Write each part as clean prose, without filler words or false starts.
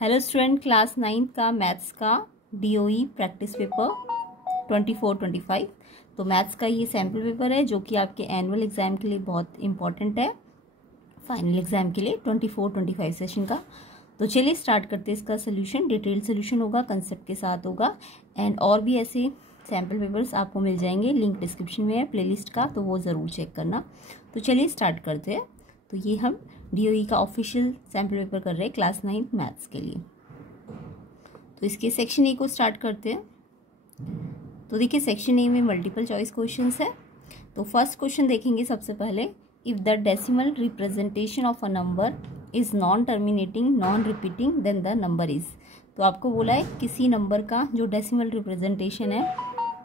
Hello student, class 9 का maths का DOE practice paper 24-25। तो मैथ्स का ये सैम्पल पेपर है जो कि आपके एनुअल एग्जाम के लिए बहुत इंपॉर्टेंट है, फाइनल एग्जाम के लिए 24-25 सेशन का। तो चलिए स्टार्ट करते हैं इसका सोल्यूशन। डिटेल सोल्यूशन होगा, कंसेप्ट के साथ होगा, एंड और भी ऐसे सैम्पल पेपर्स आपको मिल जाएंगे। लिंक डिस्क्रिप्शन में है प्लेलिस्ट का, तो वो ज़रूर चेक करना। तो चलिए स्टार्ट करते हैं। तो ये हम डीओई का ऑफिशियल सैम्पल पेपर कर रहे हैं क्लास 9 मैथ्स के लिए। तो इसके सेक्शन ए को स्टार्ट करते हैं। तो देखिए सेक्शन ए में मल्टीपल चॉइस क्वेश्चंस है। तो फर्स्ट क्वेश्चन देखेंगे सबसे पहले, if the decimal representation of a number is non terminating non repeating then the number is. तो आपको बोला है किसी नंबर का जो डेसिमल रिप्रेजेंटेशन है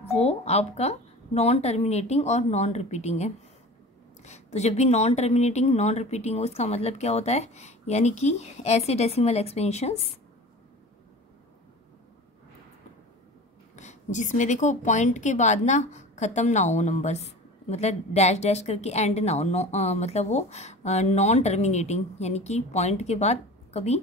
वो आपका नॉन टर्मिनेटिंग और नॉन रिपीटिंग है। तो जब भी नॉन टर्मिनेटिंग नॉन रिपीटिंग हो, इसका मतलब क्या होता है, यानी कि ऐसे डेसिमल एक्सपेंशंस जिसमें देखो पॉइंट के बाद ना खत्म ना हो नंबर्स, मतलब डैश डैश करके एंड ना हो, मतलब वो नॉन टर्मिनेटिंग, यानी कि पॉइंट के बाद कभी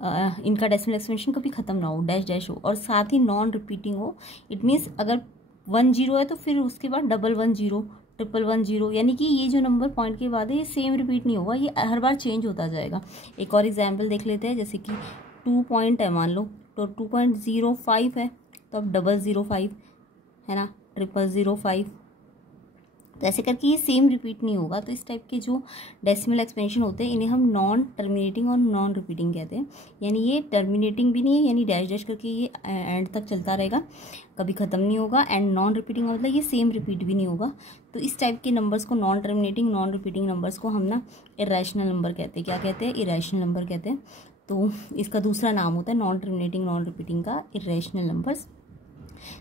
इनका डेसिमल एक्सपेंशन कभी खत्म ना हो, डैश डैश हो, और साथ ही नॉन रिपीटिंग हो। इट मीन्स अगर 1 0 है तो फिर उसके बाद 1 0 1 0, यानी कि ये जो नंबर पॉइंट के बाद है ये सेम रिपीट नहीं होगा, ये हर बार चेंज होता जाएगा। एक और एग्जाम्पल देख लेते हैं, जैसे कि 2 पॉइंट है मान लो, तो 2.05 है, तो अब 005 है ना, 005, तो ऐसे करके ये सेम रिपीट नहीं होगा। तो इस टाइप के जो डेसिमल एक्सपेंशन होते हैं इन्हें हम नॉन टर्मिनेटिंग और नॉन रिपीटिंग कहते हैं। यानी ये टर्मिनेटिंग भी नहीं है, यानी डैश डैश करके ये एंड तक चलता रहेगा, कभी ख़त्म नहीं होगा, एंड नॉन रिपीटिंग मतलब ये सेम रिपीट भी नहीं होगा। तो इस टाइप के नंबर्स को, non terminating non repeating numbers को हम ना इरेशनल नंबर कहते हैं। क्या कहते हैं? इरेशनल नंबर कहते हैं। तो इसका दूसरा नाम होता है नॉन टर्मिनेटिंग नॉन रिपीटिंग का, इरेशनल नंबर्स।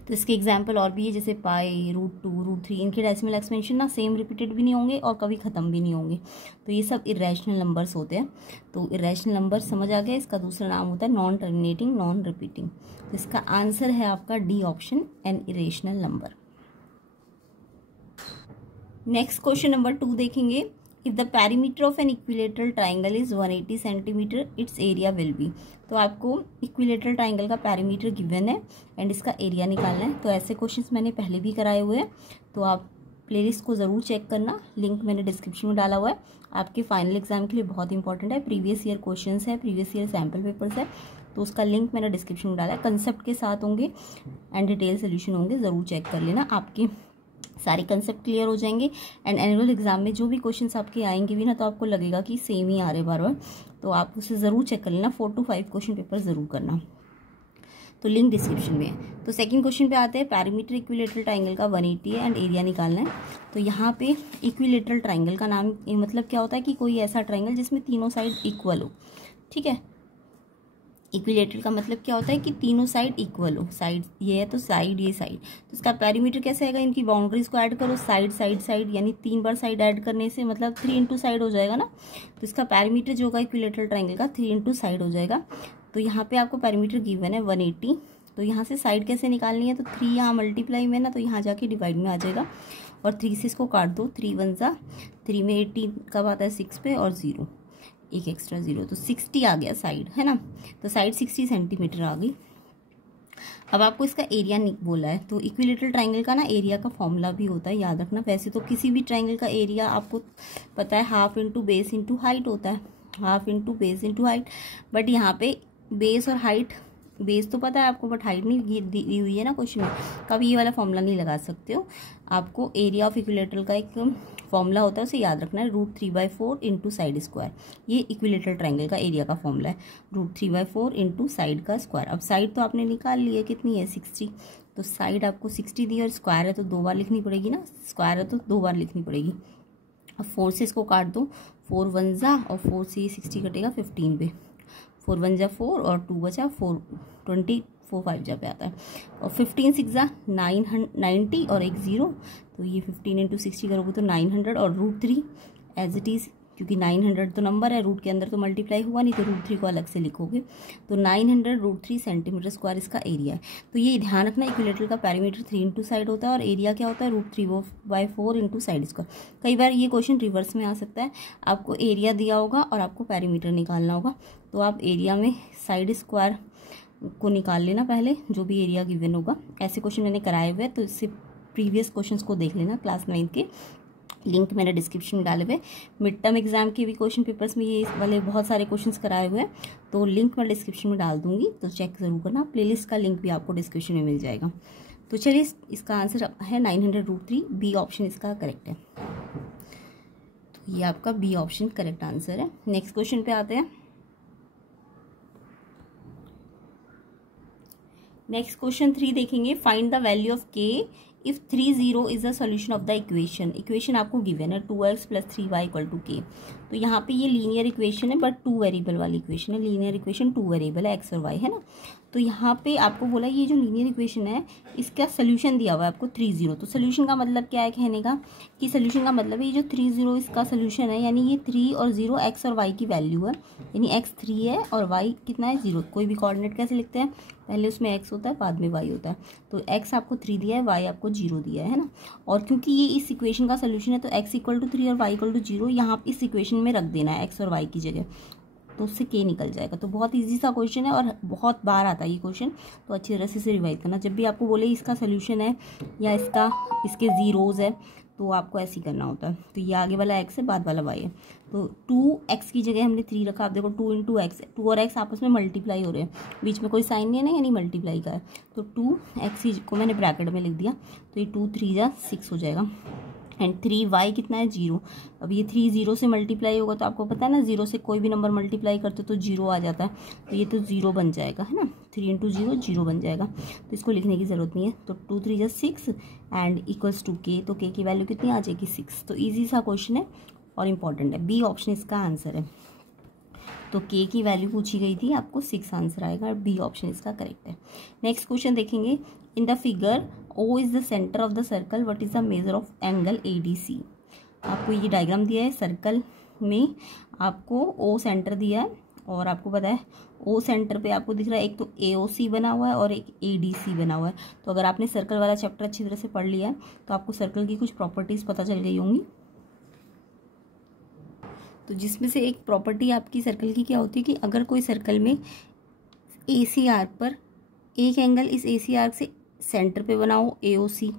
तो इसके एग्जाम्पल और भी है, जैसे पाई, √2, √3, इनके डेसिमल एक्सपेंशन ना सेम रिपीटेड भी नहीं होंगे और कभी ख़त्म भी नहीं होंगे। तो ये सब इरेशनल नंबर्स होते हैं। तो इरेशनल नंबर समझ आ गया, इसका दूसरा नाम होता है नॉन टर्मिनेटिंग नॉन रिपीटिंग। तो इसका आंसर है आपका D option, an irrational number. Next question number 2 देखेंगे, if the perimeter of an equilateral triangle is 180 centimetre it's area will be. तो आपको इक्विलेटरल ट्राइंगल का पैरीमीटर गिवन है एंड इसका एरिया निकालना है। तो ऐसे क्वेश्चंस मैंने पहले भी कराए हुए हैं, तो आप प्लेलिस्ट को ज़रूर चेक करना, लिंक मैंने डिस्क्रिप्शन में डाला हुआ है। आपके फाइनल एग्जाम के लिए बहुत इंपॉर्टेंट है, प्रीवियस ईयर क्वेश्चन है, प्रीवियस ईयर सैम्पल पेपर्स है, तो उसका लिंक मैंने डिस्क्रिप्शन में डाला है। कंसेप्ट के साथ होंगे एंड डिटेल सोल्यूशन होंगे, ज़रूर चेक कर लेना, आपके सारे कंसेप्ट क्लियर हो जाएंगे। एंड एनुअल एग्जाम में जो भी क्वेश्चंस आपके आएंगे भी ना, तो आपको लगेगा कि सेम ही आ रहे बार बार, तो आप उसे ज़रूर चेक कर लेना। 4 to 5 क्वेश्चन पेपर ज़रूर करना, तो लिंक डिस्क्रिप्शन में है। तो सेकंड क्वेश्चन पे आते हैं, पैरीमीटर इक्विलेटरल ट्राइंगल का 180 है एंड एरिया निकालना है। तो यहाँ पे इक्विलेटरल ट्राइंगल का नाम मतलब क्या होता है कि कोई ऐसा ट्राइंगल जिसमें तीनों साइड इक्वल हो। ठीक है, इक्विलेटरल का मतलब क्या होता है कि तीनों साइड इक्वल हो। साइड ये है तो साइड ये साइड, तो इसका पैरीमीटर कैसे आएगा, इनकी बाउंड्रीज को ऐड करो, साइड साइड साइड, यानी 3 बार साइड ऐड करने से मतलब 3 इंटू साइड हो जाएगा ना। तो इसका पैरीमीटर जो होगा इक्विलेटरल ट्राइंगल का 3 इंटू साइड हो जाएगा। तो यहाँ पे आपको पैरीमीटर गिवन है 180, तो यहाँ से साइड कैसे निकालनी है, तो 3 यहाँ मल्टीप्लाई में ना, तो यहाँ जाके डिवाइड में आ जाएगा, और 3 से इसको काट दो, 3 1 जा 3 में 18 कब आता है 6 पे, और 0 एक एक्स्ट्रा 0, तो 60 आ गया साइड, है ना। तो साइड 60 सेंटीमीटर आ गई। अब आपको इसका एरिया बोला है, तो इक्विलेटरल ट्राइंगल का ना एरिया का फॉर्मूला भी होता है, याद रखना। वैसे तो किसी भी ट्राइंगल का एरिया आपको पता है, half into base into height होता है, half into base into height. But यहाँ पे बेस और हाइट, बेस तो पता है आपको बट हाइट नहीं दी हुई है ना क्वेश्चन में, कभी ये वाला फॉर्मूला नहीं लगा सकते हो। आपको एरिया ऑफ इक्विलेटरल का एक फॉर्मूला होता है, उसे याद रखना है, √3/4 इंटू साइड स्क्वायर। ये इक्विलेटरल ट्राइंगल का एरिया का फॉर्मूला है, √3/4 इंटू साइड का स्क्वायर। अब साइड तो आपने निकाल ली है, कितनी है 60, तो साइड आपको 60 दी और स्क्वायर है तो 2 बार लिखनी पड़ेगी ना, स्क्वायर है तो 2 बार लिखनी पड़ेगी। अब 4 से इसको काट दो, 4 1 जा, और 4 से 60 कटेगा 15 पे, 4 1 जा 4 और 2 बचा 4, 20 4 5 जा पे आता है, और 15 6 जा 90 और एक 0, तो ये 15 इंटू 60 करोगे तो 900, और √3 एज इट इज़ क्योंकि 900 तो नंबर है, रूट के अंदर तो मल्टीप्लाई हुआ नहीं, तो √3 को अलग से लिखोगे। तो 900√3 सेंटीमीटर स्क्वायर इसका एरिया है। तो ये ध्यान रखना, इक्विलेटरल का पेरीमीटर 3 इंटू साइड होता है और एरिया क्या होता है √3/4 इंटू साइड स्क्वायर। कई बार ये क्वेश्चन रिवर्स में आ सकता है, आपको एरिया दिया होगा और आपको पेरीमीटर निकालना होगा, तो आप एरिया में साइड स्क्वायर को निकाल लेना पहले, जो भी एरिया गिवन होगा। ऐसे क्वेश्चन मैंने कराए हुए, तो इससे प्रीवियस क्वेश्चंस को देख लेना, क्लास 9 के लिंक मैंने डिस्क्रिप्शन में डाले हुए। मिड टर्म एग्जाम के भी क्वेश्चन पेपर्स में ये वाले बहुत सारे क्वेश्चंस कराए हुए हैं, तो लिंक मैं डिस्क्रिप्शन में डाल दूंगी, तो चेक जरूर करना। प्लेलिस्ट का लिंक भी आपको डिस्क्रिप्शन में मिल जाएगा। तो चलिए, इसका आंसर है 900√3, बी ऑप्शन इसका करेक्ट है। तो ये आपका बी ऑप्शन करेक्ट आंसर है। नेक्स्ट क्वेश्चन पे आते हैं। नेक्स्ट क्वेश्चन 3 देखेंगे। फाइंड द वैल्यू ऑफ के if 3 0 is the solution of the equation. Equation आपको गिवन है 2x + 3y = k। तो यहाँ पे ये लीनियर इक्वेशन है, बट 2 वेरिएबल वाली इक्वेशन है। लीनियर इक्वेशन 2 वेरिएबल है, x और y, है ना। तो यहाँ पे आपको बोला ये जो लीनियर इक्वेशन है इसका सोल्यूशन दिया हुआ है आपको 3 0। तो सोल्यूशन का मतलब क्या है कहने का, कि सोल्यूशन का मतलब है ये जो 3 0 इसका सोल्यूशन है, यानी ये 3 और 0 x और y की वैल्यू है, यानी x 3 है और y कितना है 0। कोई भी कोऑर्डिनेट कैसे लिखते हैं, पहले उसमें x होता है बाद में y होता है। तो x आपको 3 दिया है, y आपको 0 दिया है ना। और क्योंकि ये इस इक्वेशन का सोल्यूशन है, तो x = 3 और y = 0 यहाँ इस इक्वेशन में रख देना है x और y की जगह, तो उससे k निकल जाएगा। तो बहुत इजी सा क्वेश्चन है और बहुत बार आता है ये क्वेश्चन, तो अच्छी तरह से रिवाइज करना। जब भी आपको बोले इसका सोल्यूशन है या इसके जीरोज है, तो आपको ऐसे ही करना होता है। तो ये आगे वाला x है, बाद वाला y है। तो 2x की जगह हमने 3 रखा। आप देखो 2 × x, 2 और x आपस में मल्टीप्लाई हो रहे हैं, बीच में कोई साइन नहीं है ना, यानी मल्टीप्लाई का है। तो 2x को मैंने ब्रैकेट में लिख दिया, तो ये 2 3 जा 6 हो जाएगा। एंड 3y कितना है 0। अब ये 3 0 से मल्टीप्लाई होगा, तो आपको पता है ना 0 से कोई भी नंबर मल्टीप्लाई करते तो 0 आ जाता है, तो ये तो 0 बन जाएगा, है ना। 3 × 0 0 बन जाएगा, तो इसको लिखने की जरूरत नहीं है। तो 2 3 जा 6 एंड = k। तो k की वैल्यू कितनी आ जाएगी 6। तो ईजी सा क्वेश्चन है और इम्पॉर्टेंट है। बी ऑप्शन इसका आंसर है। तो k की वैल्यू पूछी गई थी, आपको 6 आंसर आएगा, बी ऑप्शन इसका करेक्ट है। नेक्स्ट क्वेश्चन देखेंगे। In the figure O is the centre of the circle, what is the measure of angle ADC। आपको ये डायग्राम दिया है, सर्कल में आपको O सेंटर दिया है, और आपको पता है O सेंटर पे आपको दिख रहा है एक तो AOC बना हुआ है और एक ADC बना हुआ है। तो अगर आपने सर्कल वाला चैप्टर अच्छी तरह से पढ़ लिया है, तो आपको सर्कल की कुछ प्रॉपर्टीज पता चल गई होंगी। तो जिसमें से एक प्रॉपर्टी आपकी सर्कल की क्या होती है, कि अगर कोई सर्कल में AC आर्क पर एक एंगल इस AC आर्क से सेंटर पे बनाओ, AOC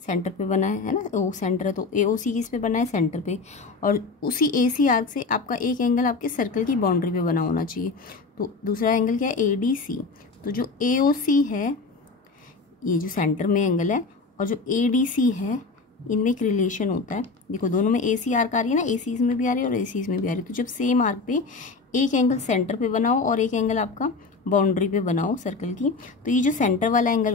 सेंटर पे बना है ना, O सेंटर है, तो AOC किस पे बना है सेंटर पे, और उसी AC आर्क से आपका एक एंगल आपके सर्कल की बाउंड्री पे बना होना चाहिए। तो दूसरा एंगल क्या है ADC। तो जो AOC है, ये जो सेंटर में एंगल है, और जो ADC है, इनमें एक रिलेशन होता है। देखो दोनों में AC आर्क आ रही है ना, AC इसमें भी आ रही है और AC इसमें भी आ रही है। तो जब सेम आर्क पे एक एंगल सेंटर पे बनाओ और एक एंगल आपका बाउंड्री पे बनाओ सर्कल की, तो ये जो सेंटर वाला एंगल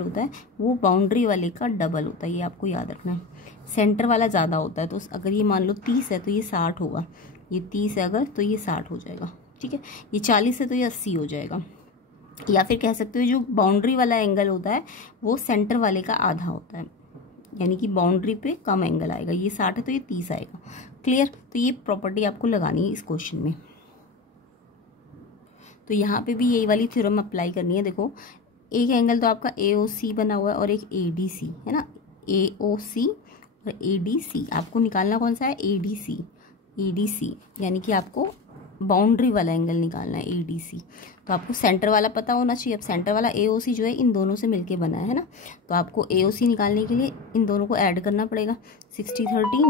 होता है, वो बाउंड्री वाले का डबल होता है। ये आपको याद रखना है, सेंटर वाला ज़्यादा होता है। तो अगर ये मान लो 30 है तो ये 60 होगा, ये 30 है अगर तो ये 60 हो जाएगा, ठीक है। ये 40 है तो ये 80 हो जाएगा। या फिर कह सकते हो जो बाउंड्री वाला एंगल होता है वो सेंटर वाले का आधा होता है, यानी कि बाउंड्री पे कम एंगल आएगा। ये 60 है तो ये 30 आएगा। क्लियर। तो ये प्रॉपर्टी आपको लगानी है इस क्वेश्चन में। तो यहाँ पे भी यही वाली थ्योरम अप्लाई करनी है। देखो एक एंगल तो आपका AOC बना हुआ है और एक ADC है ना, AOC और ADC। आपको निकालना कौन सा है ADC, यानी कि आपको बाउंड्री वाला एंगल निकालना है ADC। तो आपको सेंटर वाला पता होना चाहिए। अब सेंटर वाला AOC जो है इन दोनों से मिलके बना है ना, तो आपको AOC निकालने के लिए इन दोनों को ऐड करना पड़ेगा। 60 30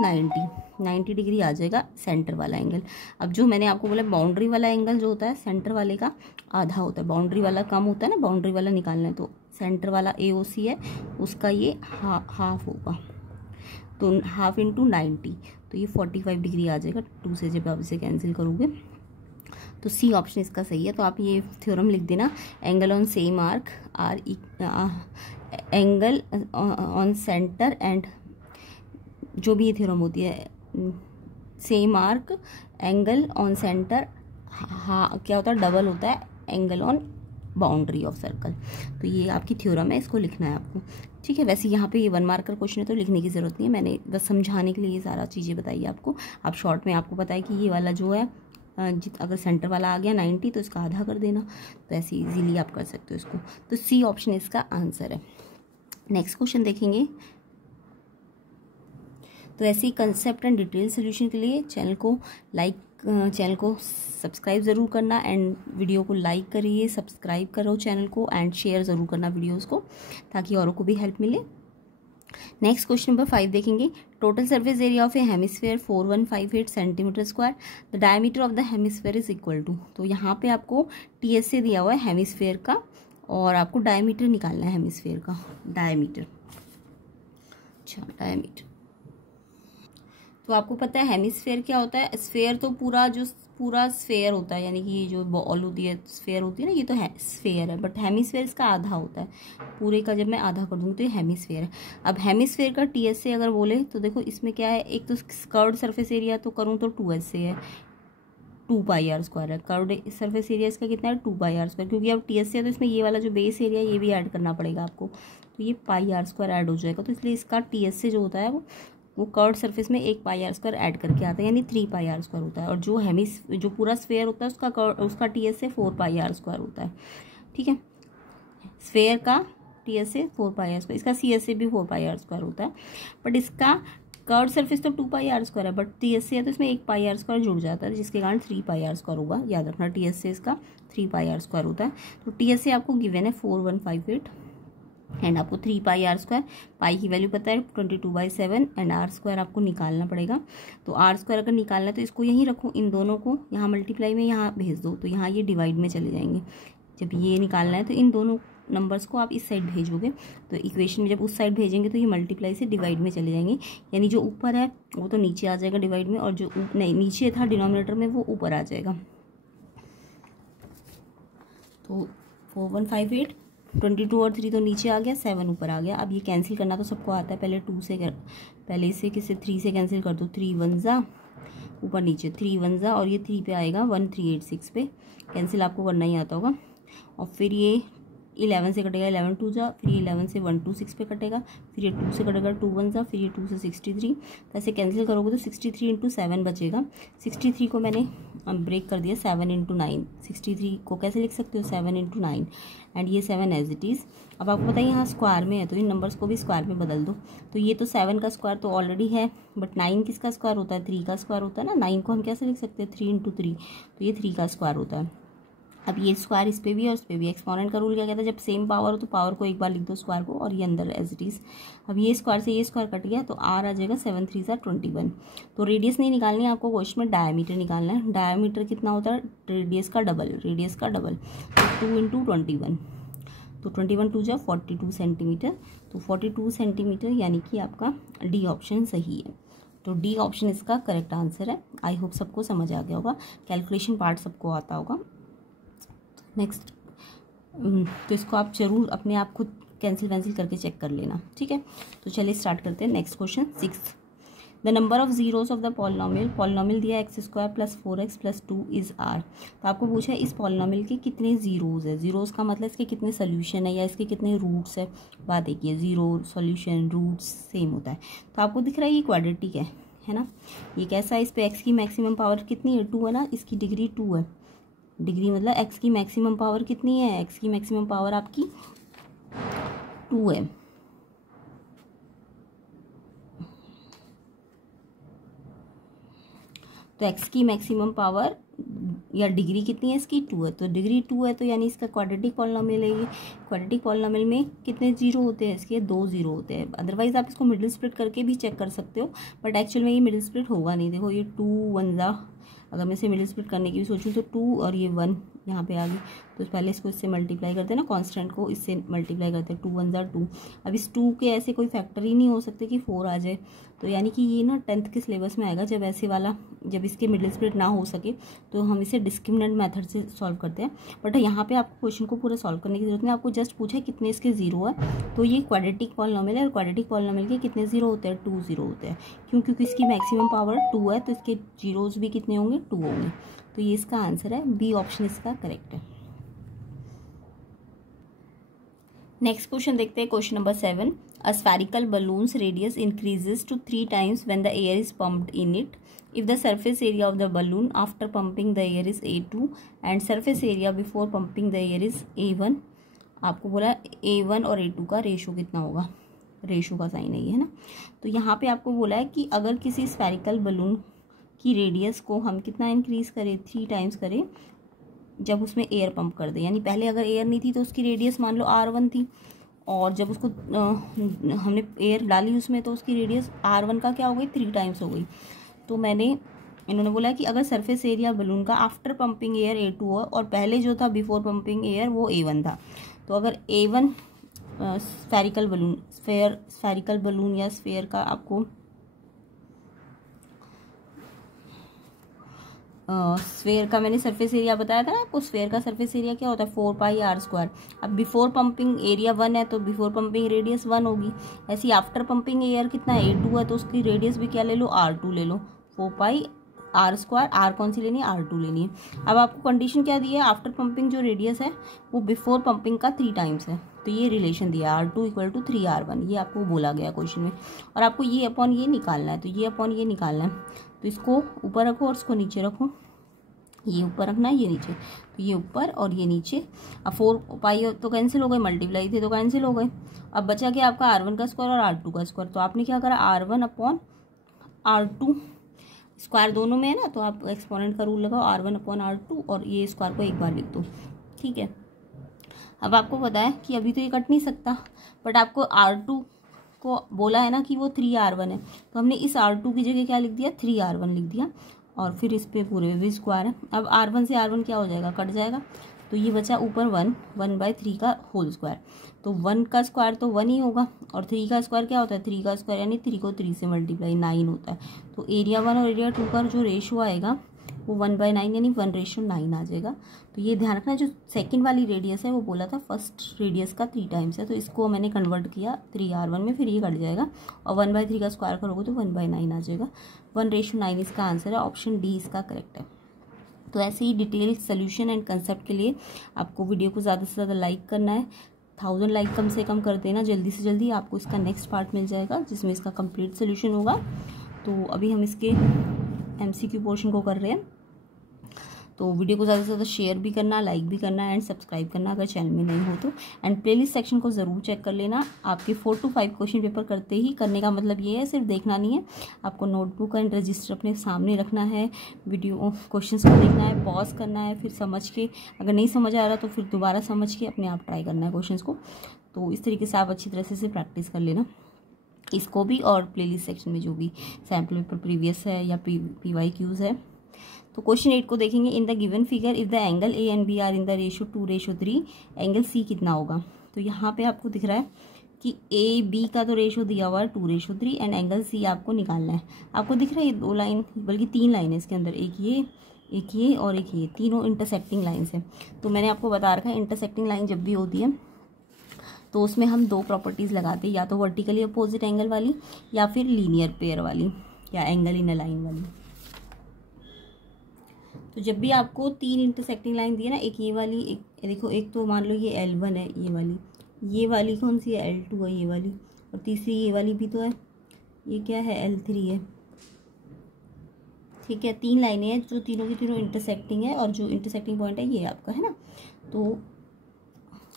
90 डिग्री आ जाएगा सेंटर वाला एंगल। अब जो मैंने आपको बोला बाउंड्री वाला एंगल जो होता है सेंटर वाले का आधा होता है, बाउंड्री वाला कम होता है ना, बाउंड्री वाला निकालना है। तो सेंटर वाला AOC है उसका ये हाफ होगा, तो हाफ इंटू 90, तो ये 45 डिग्री आ जाएगा। 2 से जब आप इसे कैंसिल करोगे तो सी ऑप्शन इसका सही है। तो आप ये थ्योरम लिख देना, angle on same arc angle on centre and, जो भी ये थ्योरम होती है, same arc angle on centre क्या होता है डबल होता है angle on boundary of circle. तो ये आपकी थ्योरम है, इसको लिखना है आपको, ठीक है। वैसे यहाँ पे ये 1 मार्क का क्वेश्चन है तो लिखने की ज़रूरत नहीं है, मैंने बस समझाने के लिए ये सारा चीज़ें बताई आपको। आप शॉर्ट में आपको पता है कि ये वाला जो है अगर सेंटर वाला आ गया 90 तो इसका आधा कर देना, तो ऐसे इजीली आप कर सकते हो इसको। तो सी ऑप्शन इसका आंसर है। नेक्स्ट क्वेश्चन देखेंगे। तो ऐसे ही कंसेप्ट एंड डिटेल सोल्यूशन के लिए चैनल को सब्सक्राइब ज़रूर करना एंड वीडियो को लाइक करिए, सब्सक्राइब करो चैनल को एंड शेयर ज़रूर करना वीडियोस को, ताकि औरों को भी हेल्प मिले। नेक्स्ट क्वेश्चन नंबर 5 देखेंगे। Total surface area of a hemisphere 4158 centimeter square, the diameter of the hemisphere is equal to. तो यहाँ पे आपको TSA दिया हुआ है हेमिस्फेयर का और आपको डायमीटर निकालना है हेमिस्फेयर का, डायमीटर। अच्छा, डायमीटर तो आपको पता है हेमिस्फेयर क्या होता है। स्फेयर तो पूरा स्फेयर होता है, यानी कि ये जो बॉल होती है स्फेयर होती है ना, ये तो है स्फेयर है, बट हेमिस्फेयर इसका आधा होता है। पूरे का जब मैं आधा कर दूँगी तो ये हेमिस्फेयर है। अब हेमिस्फेयर का TSA अगर बोले तो देखो इसमें क्या है, एक तो कर्व्ड सरफेस एरिया तो करूँ तो 2SA है, 2πr² है। कर्व्ड सरफेस एरिया इसका कितना है 2πr², क्योंकि अब TSA है तो इसमें ये वाला जो बेस एरिया ये भी ऐड करना पड़ेगा आपको, तो ये πr² ऐड हो जाएगा। तो इसलिए इसका TSA जो होता है वो कर्व्ड सरफेस में 1πr² ऐड करके आता है, यानी 3πr² होता है। और जो पूरा स्फेयर होता है उसका TSA 4πr² होता है, ठीक है। स्फेयर का TSA 4πr², इसका CSA भी 4πr² होता है, बट इसका कर्व्ड सरफेस तो 2πr² है, बट TSA है तो इसमें 1πr² जुड़ जाता है, जिसके कारण 3πr² होगा। याद रखना TSA इसका 3πr² होता है। तो TSA आपको गिवन है 4158 एंड आपको 3πr², पाई की वैल्यू पता है 22/7 एंड r² आपको निकालना पड़ेगा। तो r² अगर निकालना है तो इसको यहीं रखो, इन दोनों को यहाँ मल्टीप्लाई में यहाँ भेज दो, तो यहाँ ये डिवाइड में चले जाएंगे। जब ये निकालना है तो इन दोनों नंबर्स को आप इस साइड भेजोगे, तो इक्वेशन में जब उस साइड भेजेंगे तो ये मल्टीप्लाई से डिवाइड में चले जाएंगे, यानी जो ऊपर है वो तो नीचे आ जाएगा डिवाइड में, और जो नहीं नीचे था डिनोमिनेटर में वो ऊपर आ जाएगा। तो 4158, 22 और 3 तो नीचे आ गया, 7 ऊपर आ गया। अब ये कैंसिल करना तो सबको आता है, पहले इसे किसी 3 से कैंसिल कर दो, 3 1 जा, ऊपर नीचे 3 1 जा, और ये 3 पे आएगा 1386 पे, कैंसिल आपको करना ही आता होगा। और फिर ये 11 से कटेगा, 11 2 जा, फिर ये 11 से 126 पे कटेगा, फिर ये 2 से कटेगा 2 1 जा, फिर ये 2 से 63, तो ऐसे कैंसिल करोगे तो 63 × 7 बचेगा। 63 को मैंने ब्रेक कर दिया 7 × 9, 63 को कैसे लिख सकते हो 7 × 9 एंड ये 7 एज इट इज़। अब आपको पता है यहाँ स्क्वायर में है तो इन नंबर्स को भी स्क्वायर में बदल दो। तो ये तो 7 का स्क्वायर तो ऑलरेडी है, बट 9 किसका स्क्वायर होता है, 3 का स्क्वायर होता है ना। 9 को हम कैसे लिख सकते हैं 3 × 3, तो ये 3 का स्क्वायर होता है। अब ये स्क्वायर इस पे भी है और इस पे भी। एक्सपोनेंट का रूल क्या कहता है, जब सेम पावर हो तो पावर को एक बार लिख दो स्क्वायर को, और ये अंदर एज इट इज़। अब ये स्क्वायर से ये स्क्वायर कट गया तो r आ जाएगा 7 3 21। तो रेडियस नहीं निकालनी है आपको, क्वेश्चन में डायमीटर निकालना है। डायमीटर कितना होता है, रेडियस का डबल, तो 2 × 21, तो 21 2 जा 42 सेंटीमीटर। तो 42 सेंटीमीटर यानी कि आपका डी ऑप्शन सही है। तो डी ऑप्शन इसका करेक्ट आंसर है। आई होप सबको समझ आ गया होगा, कैलकुलेशन पार्ट सबको आता होगा। नेक्स्ट तो इसको आप जरूर अपने आप खुद कैंसिल करके चेक कर लेना, ठीक है। तो चलिए स्टार्ट करते हैं। Next question 6, the number of zeros of the polynomial दिया x² + 4x + 2 इज r। तो आपको पूछा है इस पॉलिनोमियल के कितने जीरोस है। जीरोस का मतलब इसके कितने सोल्यूशन है या इसके कितने रूट्स है। बात देखिए, जीरो सोल्यूशन रूट्स सेम होता है। तो आपको दिख रहा है ये क्वाड्रेटिक है ना। ये कैसा है, इस पे x की मैक्सिमम पावर कितनी है 2 है ना, इसकी डिग्री 2 है। डिग्री मतलब x की मैक्सिमम पावर कितनी है, x की मैक्सिमम पावर आपकी 2 है। तो x की मैक्सिमम पावर या डिग्री कितनी है इसकी 2 है। तो डिग्री 2 है तो यानी इसका क्वाड्रेटिक पॉलिनोमियल है। क्वाड्रेटिक पॉलिनोमियल में कितने जीरो होते हैं, इसके 2 जीरो होते हैं। अदरवाइज आप इसको मिडिल स्प्लिट करके भी चेक कर सकते हो, बट एक्चुअल में ये मिडिल स्प्लिट होगा नहीं। देखो ये 2 1 जा, अगर मैं इसे मिडिल स्प्लिट करने की भी सोचूं तो 2 और ये 1 यहाँ पे आ गई, तो पहले इसको इससे मल्टीप्लाई करते हैं ना, कांस्टेंट को इससे मल्टीप्लाई करते हैं, 2 1 जा 2। अब इस 2 के ऐसे कोई फैक्टर ही नहीं हो सकते कि 4 आ जाए। तो यानी कि ये ना 10th के सिलेबस में आएगा, जब ऐसे वाला जब इसके मिडिल स्प्लिट ना हो सके तो हम इसे डिस्क्रिमिनेंट मेथड से सॉल्व करते हैं। बट यहाँ पे आपको क्वेश्चन को पूरा सॉल्व करने की जरूरत नहीं, आपको जस्ट पूछा है कितने इसके जीरो है। तो ये क्वाड्रेटिक पॉलिनोमियल है और क्वाड्रेटिक पॉलिनोमियल के कितने जीरो होते हैं, 2 जीरो होते हैं। क्यों, क्योंकि इसकी मैक्सिमम पावर 2 है तो इसके जीरोज भी कितने होंगे, 2 होंगे। तो ये इसका आंसर है, बी ऑप्शन इसका करेक्ट है। नेक्स्ट क्वेश्चन देखते हैं, question number 7। A spherical balloons radius increases to 3 times when the air is pumped in it if the surface area of the balloon after pumping the air is A2 and surface area before pumping the air is A1। आपको बोला A1 और A2 का ratio कितना होगा, ratio का sign है ये, है ना। तो यहाँ पे आपको बोला है कि अगर किसी स्फेरिकल बलून की रेडियस को हम कितना इंक्रीज करें, 3 times करें जब उसमें एयर पंप कर दे। यानी पहले अगर एयर नहीं थी तो उसकी रेडियस मान लो R1 थी, और जब उसको हमने एयर डाली उसमें तो उसकी रेडियस R1 का क्या हो गई, 3 times हो गई। तो इन्होंने बोला कि अगर सरफेस एरिया बलून का आफ्टर पंपिंग एयर A2 हो और पहले जो था बिफोर पंपिंग एयर वो A1 था, तो अगर A1 स्फेरिकल बलून या स्फेयर का आपको स्फेयर का मैंने सरफेस एरिया बताया था ना आपको। स्फेयर का सरफेस एरिया क्या होता है, 4πr²। अब बिफोर पंपिंग एरिया 1 है तो बिफोर पंपिंग रेडियस 1 होगी। ऐसी आफ्टर पंपिंग एयर कितना है, A2 है, तो उसकी रेडियस भी क्या ले लो, R2 ले लो। 4πr², R कौन सी लेनी है, R2 लेनी है। अब आपको कंडीशन क्या दी है, आफ्टर पंपिंग जो रेडियस है वो बिफोर पंपिंग का 3 times है, तो ये रिलेशन दिया है R2 = 3R1। ये आपको बोला गया क्वेश्चन में, और आपको ये अपॉन ये निकालना है। तो ये अपॉन ये निकालना है, तो इसको ऊपर रखो और इसको नीचे रखो। ये ऊपर रखना है, ये नीचे, तो ये ऊपर और ये नीचे। अब 4π तो कैंसिल हो गए, मल्टीप्लाई थे तो कैंसिल हो गए। अब बचा क्या आपका R1 का स्क्वायर और R2 का स्क्वायर। तो आपने क्या करा, R1 अपॉन R2 स्क्वायर दोनों में है ना, तो आप एक्सपोनेंट का रूल लगाओ, R1 अपॉन R2, और ये स्क्वायर को एक बार लिख दो, ठीक है। अब आपको पता है कि अभी तो ये कट नहीं सकता, बट आपको R2 को बोला है ना कि वो 3R1 है, तो हमने इस R2 की जगह क्या लिख दिया, 3R1 लिख दिया, और फिर इस पे पूरे भी स्क्वायर है। अब R1 से R1 क्या हो जाएगा, कट जाएगा, तो ये बचा ऊपर 1/3 का होल स्क्वायर। तो 1 का स्क्वायर तो 1 ही होगा, और 3 का स्क्वायर क्या होता है, 3 का स्क्वायर यानी 3 को 3 से मल्टीप्लाई 9 होता है। तो एरिया 1 और एरिया 2 का जो रेशो आएगा वो 1/9 यानी 1:9 आ जाएगा। तो ये ध्यान रखना, जो सेकंड वाली रेडियस है वो बोला था फर्स्ट रेडियस का 3 times है, तो इसको मैंने कन्वर्ट किया 3R1 में, फिर ये कट जाएगा, और 1/3 का स्क्वायर करोगे तो 1/9 आ जाएगा। 1:9 इसका आंसर है, ऑप्शन डी इसका करेक्ट है। तो ऐसे ही डिटेल सोल्यूशन एंड कंसेप्ट के लिए आपको वीडियो को ज़्यादा से ज़्यादा लाइक करना है। 1000 लाइक कम से कम कर देना जल्दी से जल्दी, आपको इसका नेक्स्ट पार्ट मिल जाएगा जिसमें इसका कंप्लीट सोल्यूशन होगा। तो अभी हम इसके MCQ पोर्शन को कर रहे हैं, तो वीडियो को ज़्यादा से ज़्यादा शेयर भी करना, लाइक भी करना एंड सब्सक्राइब करना अगर चैनल में नहीं हो तो। एंड प्लेलिस्ट सेक्शन को ज़रूर चेक कर लेना। आपके 4 to 5 क्वेश्चन पेपर करते ही, करने का मतलब ये है सिर्फ देखना नहीं है, आपको नोटबुक एंड रजिस्टर अपने सामने रखना है, वीडियो क्वेश्चंस को देखना है, पॉज करना है, फिर समझ के, अगर नहीं समझ आ रहा तो फिर दोबारा समझ के अपने आप ट्राई करना है क्वेश्चंस को। तो इस तरीके से आप अच्छी तरह से प्रैक्टिस कर लेना इसको भी, और प्लेलिस्ट सेक्शन में जो भी सैम्पल पेपर प्रीवियस है या PYQs है। तो क्वेश्चन 8 को देखेंगे। In the given figure if the angle A and B are in the ratio 2:3, angle C कितना होगा। तो यहाँ पे आपको दिख रहा है कि AB का तो रेशो दिया हुआ है 2:3 एंड एंगल C आपको निकालना है। आपको दिख रहा है ये 2 लाइन, बल्कि 3 लाइन है इसके अंदर, एक ये और एक ये, तीनों इंटरसेक्टिंग लाइन्स है। तो मैंने आपको बता रखा है इंटरसेक्टिंग लाइन जब भी होती है तो उसमें हम 2 प्रॉपर्टीज़ लगाते हैं, या तो वर्टिकली अपोजिट एंगल वाली या फिर लीनियर पेयर वाली या एंगल इन अ लाइन वाली। तो जब भी आपको 3 इंटरसेक्टिंग लाइन दी है ना, एक ये वाली, एक देखो, एक तो मान लो ये L1 है, ये वाली कौन सी है, L2 है ये वाली, और तीसरी ये वाली भी तो है, ये क्या है, L3 है, ठीक है। 3 लाइनें हैं जो तीनों की तीनों इंटरसेक्टिंग है, और जो इंटरसेक्टिंग पॉइंट है ये आपका है ना। तो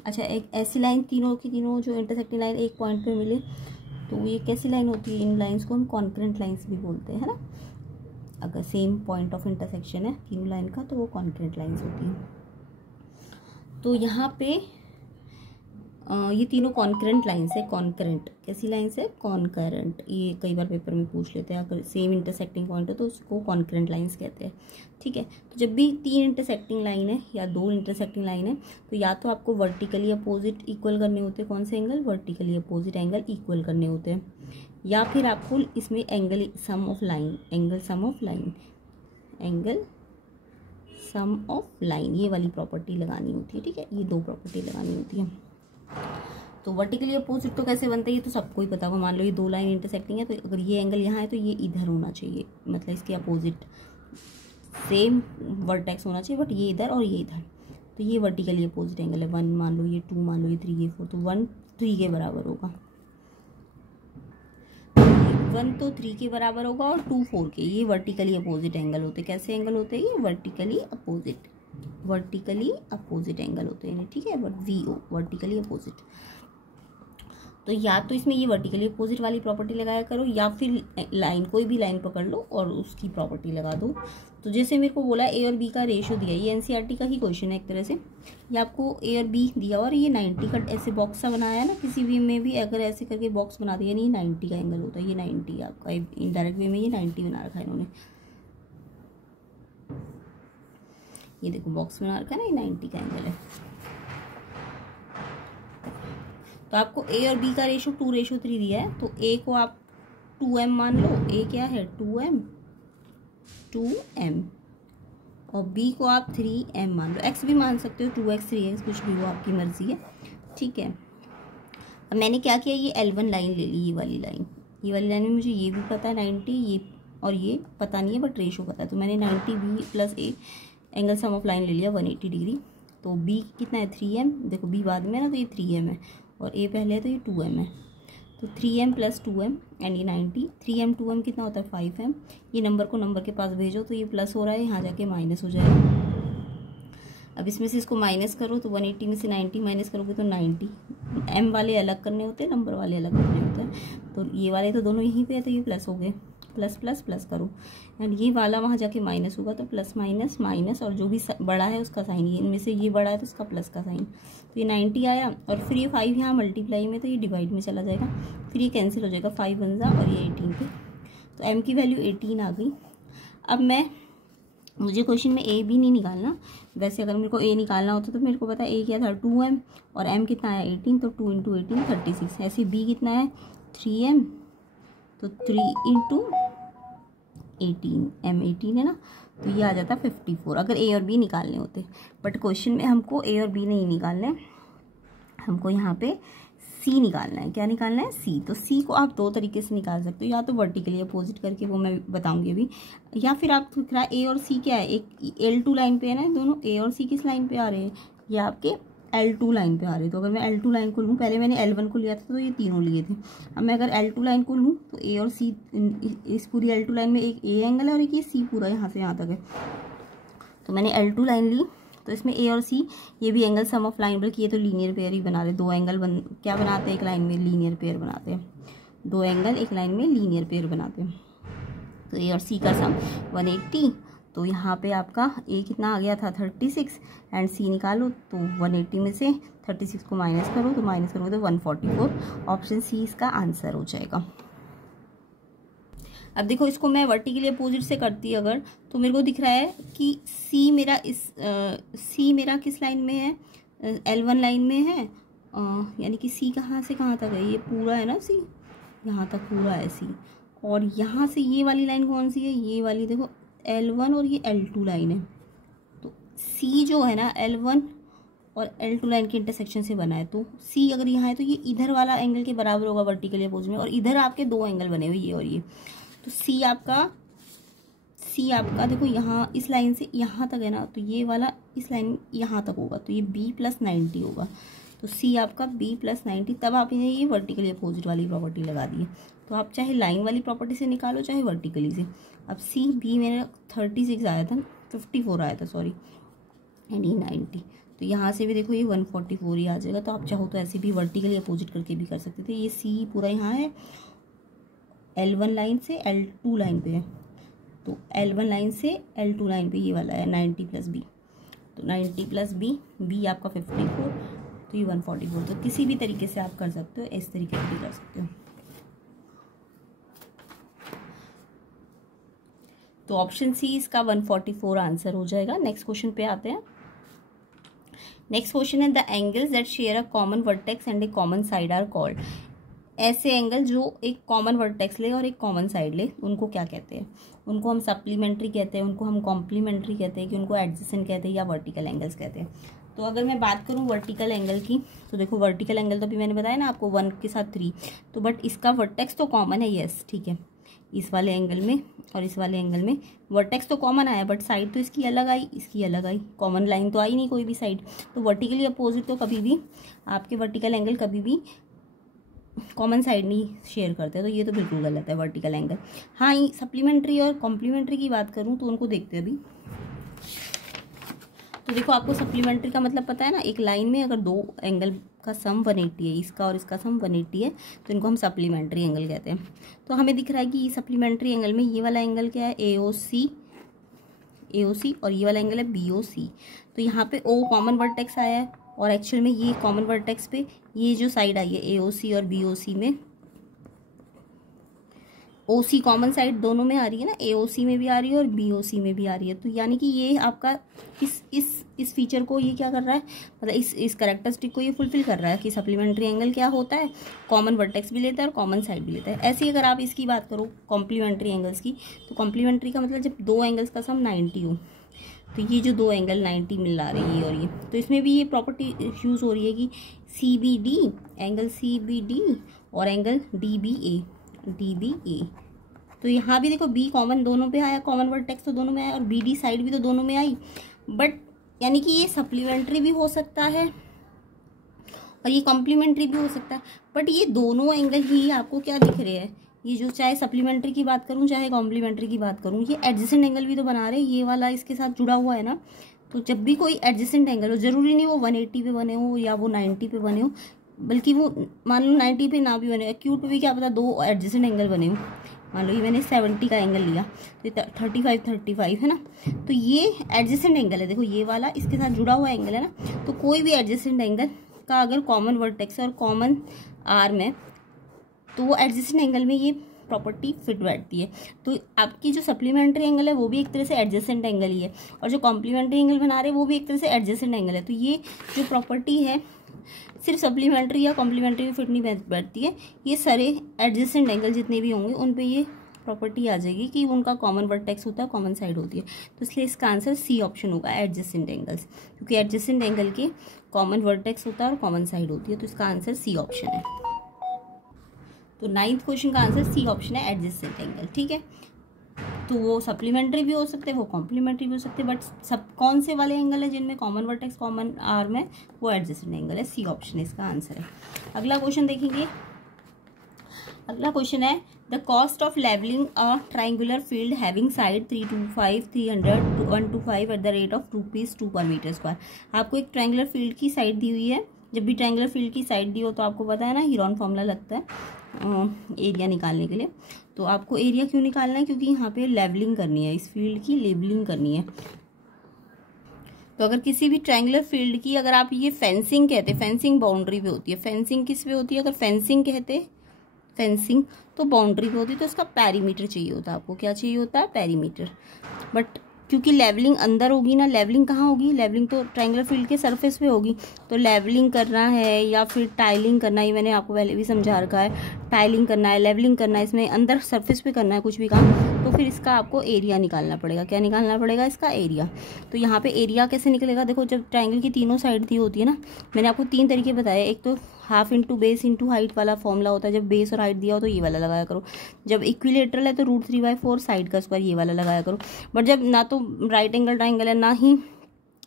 अच्छा, एक ऐसी लाइन तीनों की तीनों जो इंटरसेक्टिंग लाइन एक पॉइंट पे मिले तो ये कैसी लाइन होती है, इन लाइन्स को हम कॉन्करेंट लाइन्स भी बोलते हैं, है ना। अगर सेम पॉइंट ऑफ इंटरसेक्शन है तीनों लाइन का तो वो कॉन्करेंट लाइन्स होती हैं। तो यहाँ पे ये तीनों कॉन्करेंट लाइन्स है। कॉन्करेंट कैसी लाइन्स है, कॉन्करेंट, ये कई बार पेपर में पूछ लेते हैं, अगर सेम इंटरसेक्टिंग पॉइंट है तो उसको कॉन्करेंट लाइन्स कहते हैं, ठीक है। तो जब भी 3 इंटरसेक्टिंग लाइन है या 2 इंटरसेक्टिंग लाइन है तो या तो आपको वर्टिकली अपोजिट इक्वल करने होते हैं, कौन से angle, vertically opposite angle equal करने होते हैं, या फिर आपको इसमें angle sum of line, angle sum of line ये वाली प्रॉपर्टी लगानी होती है, ठीक है। ये 2 प्रॉपर्टी लगानी होती है। तो वर्टिकली अपोजिट तो कैसे बनता है ये तो सबको ही पता होगा। मान लो ये 2 लाइन इंटरसेक्टिंग है, तो अगर ये एंगल यहाँ है तो ये इधर होना चाहिए, मतलब इसके अपोजिट सेम वर्टेक्स होना चाहिए, बट ये इधर और ये इधर। तो ये वर्टिकली अपोजिट एंगल है। 1 मान लो, ये 2 मान लो, ये 3, ये 4, तो 1 3 के बराबर होगा। 1 तो 3 के बराबर होगा और 2 4 के। ये वर्टिकली अपोजिट एंगल होते हैं। कैसे एंगल होते हैं ये? वर्टिकली अपोजिट एंगल होते हैं, ठीक है। VO vertically opposite. तो या तो इसमें ये वर्टिकली अपोजिट वाली प्रॉपर्टी लगाया करो, या फिर लाइन, कोई भी लाइन पकड़ लो और उसकी प्रॉपर्टी लगा दो। तो जैसे मेरे को बोला A और B का रेशियो दिया, ये NCERT का ही क्वेश्चन है एक तरह से। ये आपको A और B दिया और ये 90 का ऐसे बॉक्स सा बनाया है ना, किसी भी में भी अगर ऐसे करके बॉक्स बना दिया, नहीं 90 का एंगल होता है, ये 90 आपका इनडायरेक्ट वे में ये 90 बना रखा है इन्होंने। ये देखो बॉक्स बना रखा है ना, ये 90 का एंगल है। तो आपको A और B का रेशियो 2:3 दिया है, तो A को आप 2m मान लो। A क्या है? 2m और B को आप 3m मान लो। x भी मान सकते हो, 2x 3x कुछ भी, वो आपकी मर्जी है, ठीक है। अब मैंने क्या किया, ये L1 लाइन ले ली, ये वाली लाइन में मुझे ये भी पता है 90, ये और ये पता नहीं है बट रेशियो पता है। तो मैंने 90 B + A angle sum of line ले लिया 180 डिग्री। तो B कितना है? 3m। देखो B बाद में है ना, तो ये 3m है और A पहले है तो ये 2m है। तो 3m + 2m एंड ये 90। 3m 2m कितना होता है? 5m। ये नंबर को नंबर के पास भेजो तो ये प्लस हो रहा है, यहाँ जाके माइनस हो जाएगा। अब इसमें से इसको माइनस करो तो 180 में से 90 माइनस करोगे तो 90। m वाले अलग करने होते हैं, नंबर वाले अलग करने होते हैं। तो ये वाले तो दोनों यहीं पे है, तो ये प्लस हो गए। प्लस प्लस प्लस करो एंड ये वाला वहाँ जाके माइनस होगा, तो प्लस माइनस माइनस, और जो भी बड़ा है उसका साइन, ये इनमें से ये बड़ा है तो उसका प्लस का साइन। तो ये 90 आया और फिर ये 5 यहाँ मल्टीप्लाई में, तो ये डिवाइड में चला जाएगा, फिर ये कैंसिल हो जाएगा, 5 1 जा और ये 18 पे। तो m की वैल्यू 18 आ गई। अब मुझे क्वेश्चन में a भी नहीं निकालना। वैसे अगर मेरे को a निकालना होता तो मेरे को पता है a क्या था? 2m और m कितना आया? 18, तो 2 × 18 36। ऐसे b कितना है? 3m, तो 3 × 18, m 18 है ना, तो ये आ जाता 54 अगर a और b निकालने होते। बट क्वेश्चन में हमको a और b नहीं निकालने, हमको यहाँ पे c निकालना है। क्या निकालना है? c। तो c को आप दो तरीके से निकाल सकते हो, या तो वर्टिकली अपोजिट करके, वो मैं बताऊंगी अभी, या फिर आप a और c क्या है, एक L2 लाइन पे है ना, दोनों a और c किस लाइन पे आ रहे हैं? ये आपके L2 लाइन पे आ रहे हैं। तो अगर मैं L2 लाइन को लूँ, पहले मैंने L1 को लिया था तो ये तीनों लिए थे। अब मैं अगर L2 लाइन को लूँ तो a और c, इस पूरी L2 लाइन में एक a एंगल है और एक ये c पूरा यहाँ से यहाँ तक है। तो मैंने L2 लाइन ली, तो इसमें a और c ये भी एंगल सम ऑफ लाइन, बल्कि ये तो लीनियर पेयर ही बना रहे। दो एंगल क्या बनाते हैं एक लाइन में? लीनियर पेयर बनाते हैं। दो एंगल एक लाइन में लीनियर पेयर बनाते हैं। तो a और c का सम 180। तो यहाँ पे आपका a कितना आ गया था? 36 एंड c निकालो तो 180 में से 36 को माइनस करो, तो माइनस करोगे तो 144। ऑप्शन c इसका आंसर हो जाएगा। अब देखो इसको मैं वर्टिकली अपोजिट से करती अगर, तो मेरे को दिख रहा है कि c मेरा किस लाइन में है? L1 लाइन में है, यानी कि c कहाँ से कहाँ तक है? ये पूरा है ना c, यहाँ तक पूरा है c। और यहाँ से ये वाली लाइन कौन सी है? ये वाली देखो L1 और ये L2 लाइन है। तो c जो है ना L1 और L2 लाइन के इंटरसेक्शन से बना है। तो c अगर यहाँ है तो ये इधर वाला एंगल के बराबर होगा वर्टिकली अपोजिट में, और इधर आपके दो एंगल बने हुए, ये और ये। तो c आपका देखो यहाँ इस लाइन से यहाँ तक है ना, तो ये वाला इस लाइन यहाँ तक होगा, तो ये b + 90 होगा। तो c आपका b + 90। तब आपने ये वर्टिकली अपोजिट वाली प्रॉपर्टी लगा दी है। तो आप चाहे लाइन वाली प्रॉपर्टी से निकालो चाहे वर्टिकली से। अब c b मेरा 36 आया था, 54 आया था सॉरी, एंड ये 90। तो यहाँ से भी देखो ये 144 ही आ जाएगा। तो आप चाहो तो ऐसे भी वर्टिकली अपोजिट करके भी कर सकते थे। ये c पूरा यहाँ है, L1 लाइन से L2 लाइन पे है, तो L1 लाइन से L2 लाइन पे ये वाला है 90 + b। तो 90 + b आपका 54, तो ये 144। तो किसी भी तरीके से आप कर सकते हो, इस तरीके से भी कर सकते हो। तो ऑप्शन सी इसका 144 आंसर हो जाएगा। नेक्स्ट क्वेश्चन पे आते हैं। नेक्स्ट क्वेश्चन है the angles that share a common vertex and a common side are called. ऐसे एंगल जो एक कॉमन वर्टेक्स ले और एक कॉमन साइड ले, उनको क्या कहते हैं? उनको हम सप्लीमेंट्री कहते हैं, उनको हम कॉम्प्लीमेंट्री कहते हैं, कि उनको एडजेसेंट कहते हैं, या वर्टिकल एंगल्स कहते हैं। तो अगर मैं बात करूं वर्टिकल एंगल की, तो देखो वर्टिकल एंगल तो अभी मैंने बताया ना आपको 1 के साथ 3, तो बट इसका वर्टेक्स तो कॉमन है, यस ठीक है। इस वाले एंगल में और इस वाले एंगल में। वर्टेक्स तो कॉमन आया बट साइड तो इसकी अलग आई, इसकी अलग आई, कॉमन लाइन तो आई नहीं कोई भी साइड। तो वर्टिकली अपोजिट तो कभी भी आपके वर्टिकल एंगल कभी भी कॉमन साइड नहीं शेयर करते, तो ये तो बिल्कुल गलत है वर्टिकल एंगल। हाँ, सप्लीमेंट्री और कॉम्प्लीमेंट्री की बात करूँ तो उनको देखते हैं अभी। तो देखो, आपको सप्लीमेंट्री का मतलब पता है ना, एक लाइन में अगर दो एंगल का सम 180 है, इसका और इसका सम 180 है, तो इनको हम सप्लीमेंट्री एंगल कहते हैं। तो हमें दिख रहा है कि सप्लीमेंट्री एंगल में ये वाला एंगल क्या है, AOC, और ये वाला एंगल है BOC। तो यहाँ पे O कॉमन वर्टेक्स आया है और एक्चुअल में ये कॉमन वर्टेक्स पे ये जो साइड आई है AOC और BOC में, OC कॉमन साइड दोनों में आ रही है ना, AOC में भी आ रही है और BOC में भी आ रही है। तो यानी कि ये आपका इस फीचर को ये क्या कर रहा है, मतलब इस कैरेक्टरिस्टिक को ये फुलफिल कर रहा है कि सप्लीमेंट्री एंगल क्या होता है, कॉमन वर्टेक्स भी लेता है और कॉमन साइड भी लेता है। ऐसे ही अगर आप इसकी बात करो कॉम्प्लीमेंट्री एंगल्स की, तो कॉम्प्लीमेंट्री का मतलब जब दो एंगल्स का सम 90 हो, तो ये जो दो एंगल 90 मिल रही है ये और ये, तो इसमें भी ये प्रॉपर्टी यूज़ हो रही है कि CBD, एंगल CBD और एंगल DBA। तो यहाँ भी देखो B कॉमन दोनों पे आया, कॉमन वर्टेक्स तो दोनों में आया और BD साइड भी तो दोनों में आई, बट यानी कि ये सप्लीमेंट्री भी हो सकता है और ये कॉम्प्लीमेंट्री भी हो सकता है, बट ये दोनों एंगल ही आपको क्या दिख रहे हैं, ये जो चाहे सप्लीमेंट्री की बात करूँ चाहे कॉम्प्लीमेंट्री की बात करूँ, ये एडजेसेंट एंगल भी तो बना रहे हैं, ये वाला इसके साथ जुड़ा हुआ है ना। तो जब भी कोई एडजेसेंट एंगल हो, जरूरी नहीं वो 180 पे बने हो या वो 90 पे बने हो, बल्कि वो मान लो 90 पे ना भी बने, एक्यूट पे भी क्या पता दो एडजेसेंट एंगल बने हो। मान लो ये मैंने 70 का एंगल लिया तो 35 है ना, तो ये एडजेसेंट एंगल है। देखो ये वाला इसके साथ जुड़ा हुआ एंगल है ना, तो कोई भी एडजेसेंट एंगल का अगर कॉमन वर्टेक्स और कॉमन आर्म है तो वो एडजेसेंट एंगल में ये प्रॉपर्टी फिट बैठती है। तो आपकी जो सप्लीमेंट्री एंगल है वो भी एक तरह से एडजेसेंट एंगल ही है, और जो कॉम्प्लीमेंट्री एंगल बना रहे हैं वो भी एक तरह से एडजेसेंट एंगल है। तो ये जो प्रॉपर्टी है सिर्फ सप्लीमेंट्री या कॉम्प्लीमेंट्री में फिट नहीं बैठती है, ये सारे एडजेसेंट एंगल जितने भी होंगे उन पे ये प्रॉपर्टी आ जाएगी कि उनका कॉमन वर्टेक्स होता है, कॉमन साइड होती है। तो इसलिए इसका आंसर C ऑप्शन होगा, एडजेसेंट एंगल्स, क्योंकि एडजेसेंट एंगल के कॉमन वर्टेक्स होता है और कॉमन साइड होती है। तो इसका आंसर C ऑप्शन है। तो 9th क्वेश्चन का आंसर C ऑप्शन है, एडजेसेंट एंगल। ठीक है, तो वो सप्लीमेंट्री भी हो सकते हैं, वो कॉम्प्लीमेंट्री भी हो सकते हैं, बट सब कौन से वाले एंगल है जिनमें कॉमन वर्टेक्स कॉमन आर्म है, वो एडजेसेंट एंगल है। C ऑप्शन इसका आंसर है। अगला क्वेश्चन देखेंगे। अगला क्वेश्चन है the cost of levelling a triangular field having side 325, 300, 125 at the rate of ₹2 per meter square. आपको एक ट्राइंगुलर फील्ड की साइड दी हुई है। जब भी ट्राइंगुलर फील्ड की साइड दी हो तो आपको पता है ना, हीरोन फॉर्मूला लगता है एरिया निकालने के लिए। तो आपको एरिया क्यों निकालना है, क्योंकि यहाँ पे लेवलिंग करनी है, इस फील्ड की लेवलिंग करनी है। तो अगर किसी भी ट्रायंगुलर फील्ड की अगर आप ये फेंसिंग कहते, फेंसिंग बाउंड्री पे होती है, फेंसिंग किस पे होती है, अगर फेंसिंग कहते फेंसिंग तो बाउंड्री पे होती है, तो इसका पेरीमीटर चाहिए होता है। आपको क्या चाहिए होता है, पेरीमीटर। बट क्योंकि लेवलिंग अंदर होगी ना, लेवलिंग कहाँ होगी, लेवलिंग तो ट्रायंगुलर फील्ड के सरफेस पे होगी। तो लेवलिंग करना है या फिर टाइलिंग करना है, मैंने आपको पहले भी समझा रखा है, टाइलिंग करना है, लेवलिंग करना है, इसमें अंदर सरफेस पे करना है कुछ भी काम, तो फिर इसका आपको एरिया निकालना पड़ेगा। क्या निकालना पड़ेगा, इसका एरिया। तो यहाँ पे एरिया कैसे निकलेगा, देखो जब ट्रायंगल की तीनों साइड दी होती है ना, मैंने आपको 3 तरीके बताए। एक तो half into base into height वाला फॉर्मूला होता है, जब बेस और हाइट दिया हो तो ये वाला लगाया करो। जब इक्विलेटरल है तो √3/4 साइड का स्क्वायर ये वाला लगाया करो। बट जब ना तो राइट एंगल ट्रायंगल है ना ही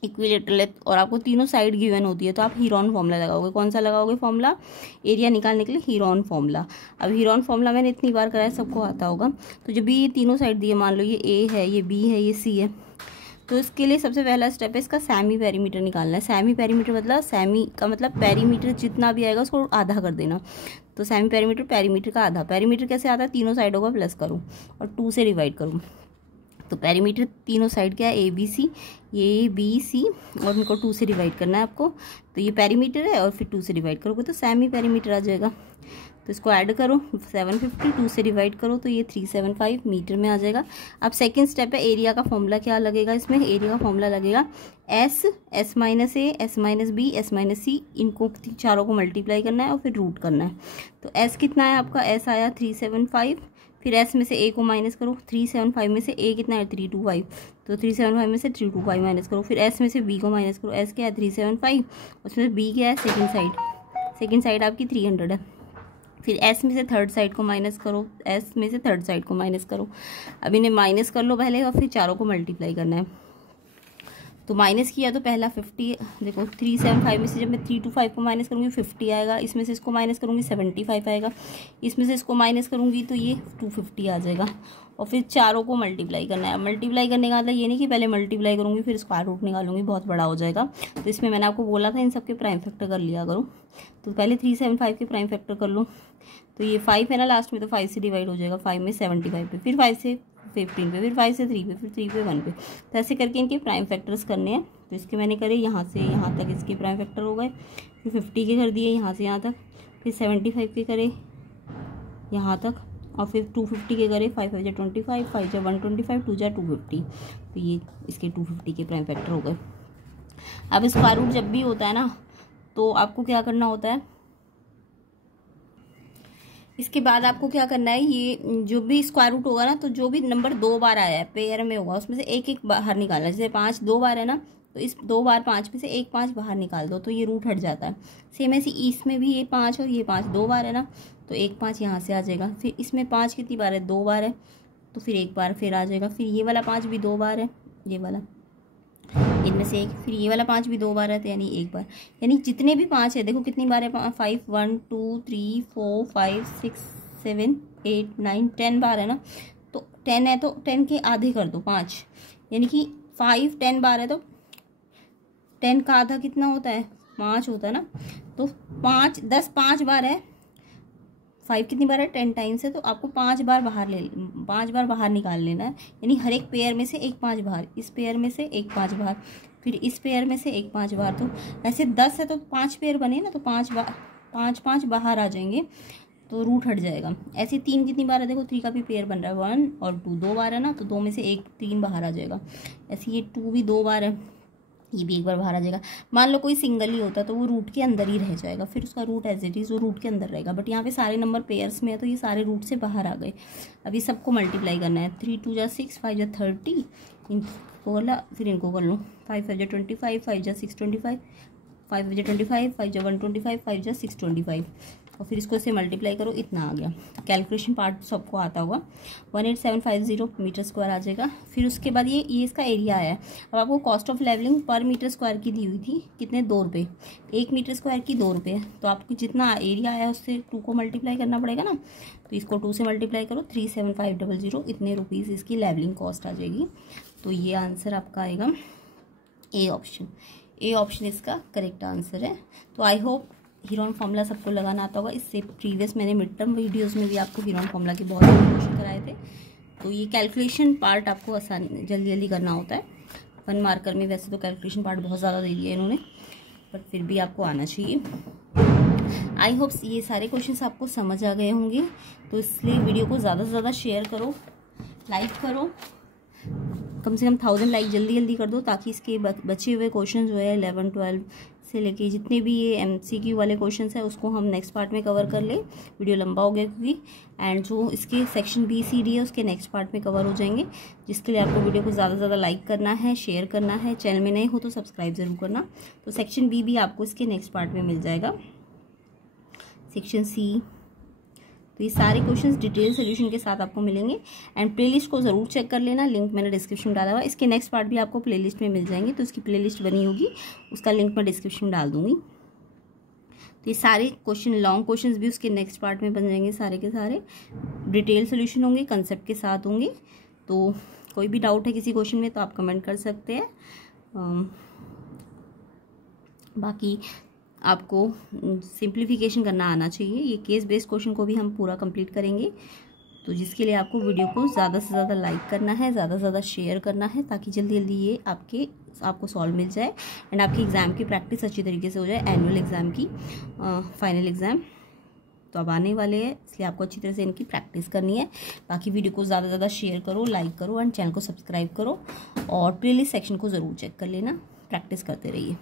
इक्विलेटरल है और आपको तीनों साइड गिवन होती है, तो आप हीरोन फॉर्मूला लगाओगे। कौन सा लगाओगे फॉर्मूला, एरिया निकालने के लिए हीरोन फॉर्मूला। अब हीरोन फॉर्मूला मैंने इतनी बार कराया, सबको आता होगा। तो जब भी ये तीनों साइड दिए, मान लो ये A है, ये B है, ये C है, तो इसके लिए सबसे पहला स्टेप है इसका सेमी पेरीमीटर निकालना है। सेमी पेरीमीटर मतलब, सेमी का मतलब पेरीमीटर जितना भी आएगा उसको आधा कर देना। तो सेमी पेरीमीटर, पेरीमीटर का आधा। पेरीमीटर कैसे आता है, तीनों साइडों का प्लस करूँ और 2 से डिवाइड करूँ। तो पेरीमीटर तीनों साइड क्या है, ABC, ये ABC, और उनको 2 से डिवाइड करना है आपको। तो ये पेरीमीटर है और फिर 2 से डिवाइड करोगे तो सेमी पेरीमीटर आ जाएगा। तो इसको ऐड करो, 750 2 से डिवाइड करो तो ये 375 मीटर में आ जाएगा। अब सेकंड स्टेप है, एरिया का फॉर्मूला क्या लगेगा इसमें, एरिया का फॉर्मूला लगेगा S, S minus A, S minus B, S minus C, इनको चारों को मल्टीप्लाई करना है और फिर रूट करना है। तो S कितना है आपका, S आया 375, फिर S में से A को माइनस करो, 375 में से A कितना है 325, तो 375 में से 325 माइनस करो, फिर S में से B को माइनस करो। S क्या है 375, उसमें B क्या है सेकंड साइड, सेकंड साइड आपकी 300 है। फिर एस में से थर्ड साइड को माइनस करो, एस में से थर्ड साइड को माइनस करो। अब इन्हें माइनस कर लो पहले और फिर चारों को मल्टीप्लाई करना है। तो माइनस किया तो पहला 50, देखो 375 में से जब मैं 3 to 5 को माइनस करूँगी 50 आएगा, इसमें से इसको माइनस करूँगी 75 आएगा, इसमें से इसको माइनस करूँगी तो ये 250 आ जाएगा। और फिर चारों को मल्टीप्लाई करना है। मल्टीप्लाई करने का मतलब ये नहीं कि पहले मल्टीप्लाई करूँगी फिर स्क्वायर रूट निकालूंगी, बहुत बड़ा हो जाएगा। तो इसमें मैंने आपको बोला था इन सब के प्राइम फैक्टर कर लिया करो। तो पहले 375 के प्राइम फैक्टर कर लो। तो ये 5 है ना लास्ट में, तो 5 से डिवाइड हो जाएगा, 5 में 75 पे, फिर 5 से 15 पे, फिर 5 से 3 पे, फिर 3 पे 1 पे। तो ऐसे करके इनके प्राइम फैक्टर्स करने हैं। तो इसके मैंने करे यहाँ से यहाँ तक इसके प्राइम फैक्टर हो गए, फिर 50 के कर दिए यहाँ से यहाँ तक, फिर 75 के करे यहाँ तक, और फिर 250 के करे 5 5 जा 25, 5 जा 125, 2 जा 250। तो ये इसके 250 के प्राइम फैक्टर हो गए। अब स्क्वायर रूट जब भी होता है ना तो आपको क्या करना होता है, इसके बाद आपको क्या करना है, ये जो भी स्क्वायर रूट होगा ना तो जो भी नंबर 2 बार आया है पेयर में होगा उसमें से एक एक बाहर निकालना। जैसे 5 2 बार है ना तो इस 2 बार 5 में से एक 5 बाहर निकाल दो तो ये रूट हट जाता है। सेम ऐसे इसमें भी ये 5 और ये 5 2 बार है ना तो एक 5 यहाँ से आ जाएगा। फिर इसमें 5 कितनी बार है, 2 बार है, तो फिर एक बार फिर आ जाएगा। फिर ये वाला 5 भी 2 बार है, ये वाला इनमें से एक, फिर ये वाला 5 भी 2 बार है, तो यानी एक बार। यानी जितने भी 5 है देखो कितनी बार है, 5 1 2 3 4 5 6 7 8 9 10 बार है ना। तो 10 है तो 10 के आधे कर दो 5, यानी कि 5 10 बार है तो 10 का आधा कितना होता है, 5 होता है ना। तो 5 10 5 बार है, 5 कितनी बार है 10 टाइम्स है, तो आपको 5 बार बाहर निकाल लेना है। यानी हर एक पेयर में से एक 5 बार, इस पेयर में से एक 5 बार, फिर इस पेयर में से एक 5 बार। तो ऐसे 10 है तो 5 पेयर बने ना तो 5 बाहर आ जाएंगे तो रूट हट जाएगा। ऐसे 3 कितनी बार है, देखो 3 का भी पेयर बन रहा है 1 और 2 2 बार है ना, तो 2 में से एक 3 बाहर आ जाएगा। ऐसे ये 2 भी 2 बार है, ये भी एक बार बाहर आ जाएगा। मान लो कोई सिंगल ही होता तो वो रूट के अंदर ही रह जाएगा, फिर उसका रूट एज इट इज़ वो रूट के अंदर रहेगा। बट यहाँ पे सारे नंबर पेयर्स में है तो ये सारे रूट से बाहर आ गए। अभी सबको मल्टीप्लाई करना है, 3 2 जा 6, 5 जा 30, इनको वाला फिर इनको कर लो, 5 5 जा 25, 5 जा 6 25, 5 जा 25, 5 जा 125, 5 जा 625, और फिर इसको से मल्टीप्लाई करो, इतना आ गया। कैलकुलेशन पार्ट सबको आता होगा, 18750 मीटर स्क्वायर आ जाएगा। फिर उसके बाद ये इसका एरिया है। अब आपको कॉस्ट ऑफ लेवलिंग पर मीटर स्क्वायर की दी हुई थी, कितने 2 रुपये, 1 मीटर स्क्वायर की 2 रुपये। तो आपको जितना एरिया आया उससे 2 को मल्टीप्लाई करना पड़ेगा ना, तो इसको 2 से मल्टीप्लाई करो, 37500 इतने रुपीज़ इसकी लेवलिंग कॉस्ट आ जाएगी। तो ये आंसर आपका आएगा ए ऑप्शन इसका करेक्ट आंसर है। तो आई होप हीरोन फॉर्मूला सबको लगाना आता होगा। इससे प्रीवियस मैंने मिड टर्म वीडियोज़ में भी आपको हीरोन फॉर्मूला के बहुत सारे क्वेश्चन कराए थे। तो ये कैलकुलेशन पार्ट आपको आसानी जल्दी करना होता है। 1 मार्कर में वैसे तो कैलकुलेशन पार्ट बहुत ज़्यादा दे दिया इन्होंने, बट फिर भी आपको आना चाहिए। आई होप ये सारे क्वेश्चंस आपको समझ आ गए होंगे। तो इसलिए वीडियो को ज़्यादा से ज़्यादा शेयर करो, लाइक करो, कम से कम 1000 लाइक जल्दी कर दो, ताकि इसके बचे हुए क्वेश्चन जो है 11 12 से लेके जितने भी ये MCQ वाले क्वेश्चंस है उसको हम नेक्स्ट पार्ट में कवर कर ले। वीडियो लंबा हो गया क्योंकि, एंड जो इसके सेक्शन BCD है उसके नेक्स्ट पार्ट में कवर हो जाएंगे, जिसके लिए आपको वीडियो को ज़्यादा से ज़्यादा लाइक करना है, शेयर करना है। चैनल में नए हो तो सब्सक्राइब ज़रूर करना। तो सेक्शन B भी आपको इसके नेक्स्ट पार्ट में मिल जाएगा, सेक्शन C। तो ये सारे क्वेश्चंस डिटेल सोल्यूशन के साथ आपको मिलेंगे। एंड प्लेलिस्ट को ज़रूर चेक कर लेना, लिंक मैंने डिस्क्रिप्शन में डाला हुआ। इसके नेक्स्ट पार्ट भी आपको प्लेलिस्ट में मिल जाएंगे, तो इसकी प्लेलिस्ट बनी होगी, उसका लिंक मैं डिस्क्रिप्शन में डाल दूँगी। तो ये सारे क्वेश्चन लॉन्ग क्वेश्चंस भी उसके नेक्स्ट पार्ट में बन जाएंगे, सारे के सारे डिटेल सोल्यूशन होंगे, कंसेप्ट के साथ होंगे। तो कोई भी डाउट है किसी क्वेश्चन में तो आप कमेंट कर सकते हैं। बाकी आपको सिंप्लीफिकेशन करना आना चाहिए। ये केस बेस्ड क्वेश्चन को भी हम पूरा कंप्लीट करेंगे, तो जिसके लिए आपको वीडियो को ज़्यादा से ज़्यादा लाइक करना है, ज़्यादा से ज़्यादा शेयर करना है, ताकि जल्दी ये आपको सॉल्व मिल जाए एंड आपकी एग्ज़ाम की प्रैक्टिस अच्छी तरीके से हो जाए, एनुअल एग्ज़ाम की फाइनल एग्ज़ाम तो अब आने वाले हैं, इसलिए आपको अच्छी तरह से इनकी प्रैक्टिस करनी है। बाकी वीडियो को ज़्यादा से ज़्यादा शेयर करो, लाइक करो एंड चैनल को सब्सक्राइब करो, और प्लेलिस्ट सेक्शन को ज़रूर चेक कर लेना, प्रैक्टिस करते रहिए।